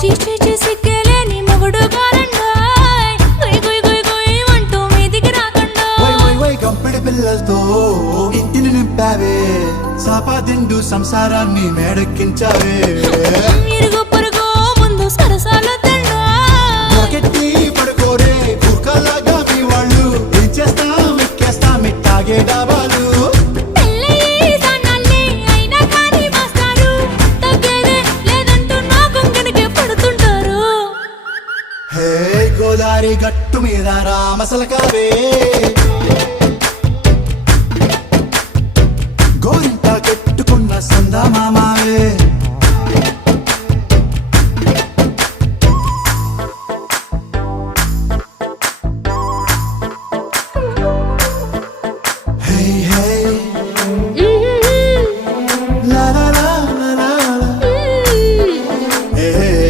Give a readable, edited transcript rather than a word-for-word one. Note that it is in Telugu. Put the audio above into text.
చీచి సిగ్గలేని మొగుడు కారండాయ్ గుయ్ గుయ్ గుయ్ గుయ్ అంటూ మీదికి రాకండాయ్ గంపెడి పిల్లలతో ఇంటిని నింపావే సాపాదిండు సంసారాన్ని మేడెక్కించావే ఇరుగు పొరుగు ముందు సరసాలు కెట్టి పడుకోరే కుక్కలాగా మీ వాళ్ళు ఏం చేస్తాం ఎక్కేస్తాం ఇట్టాగే డాబాలు హే గోదారి గట్టు మీద రామసలకావే